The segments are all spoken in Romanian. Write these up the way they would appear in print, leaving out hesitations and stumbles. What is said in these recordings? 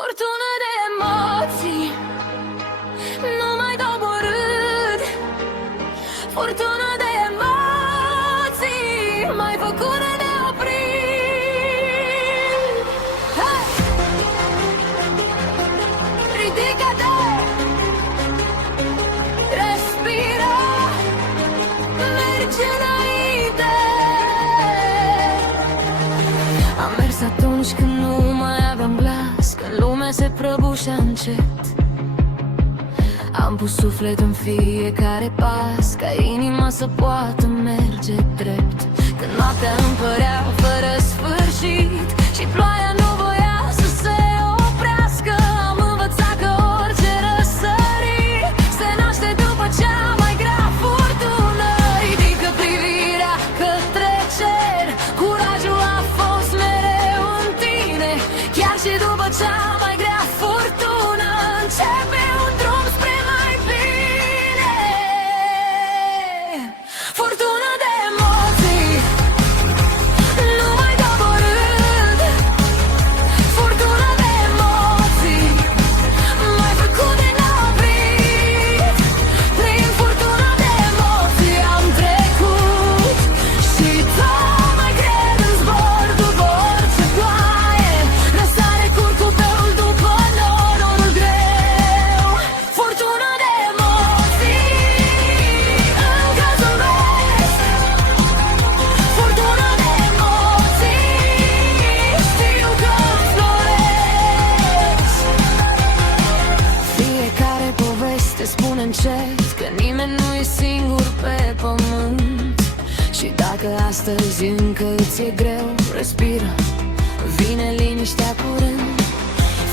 Furtună de emoții, nu mai doborât. Furtună de emoții, mai făcură de oprit. Hey! Ridică-te, respiră, merge înainte. Am mers atunci când nu mai aveam glas, când lumea se prăbușea încet. Am pus suflet în fiecare pas, ca inima să poată merge drept. Când noaptea îmi părea fără sfârșit și ploaia nu voia să se oprească, am învățat că orice răsărit se naște după cea mai grea furtună. Ridică privirea către cer, curajul a fost mereu în tine. Chiar și după cea mai grea furtună începe un drum spre mai bine. Furtună de emoții, nu mai doborât. Furtună de emoții, mai făcut de neoprit. Prin furtună de emoții am trecut și tot mai cred în zbor după orice ploaie. Răsare curcubeul după norul greu. Furtună de emoții, încă zâmbesc. Furtună de emoții, știu că înfloresc. Fiecare poveste spune încet că nimeni nu e singur pe pământ. Și dacă astăzi încă îți e greu, respiră, vine liniștea curând.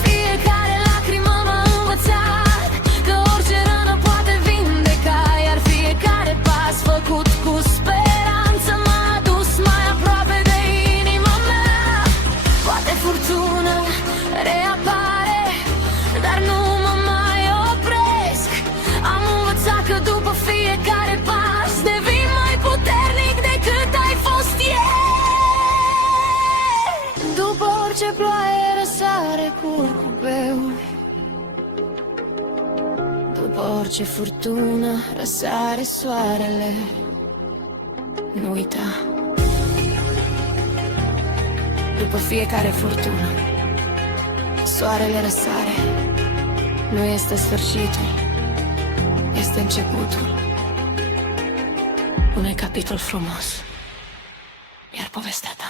Fiecare lacrimă m-a învățat că orice rană poate vindeca, iar fiecare pas făcut cu speranță m-a adus mai aproape de inima mea. Poate furtuna reapare, dar nu mă mai opresc. Am învățat că după fiecare pas devin mai puternic decât ai fost ieri. După orice ploaie răsare curcubeu, după orice furtună răsare soarele. Nu uita, după fiecare furtună soarele răsare. Nu este sfârșitul, este începutul unui capitol frumos. Iar povestea ta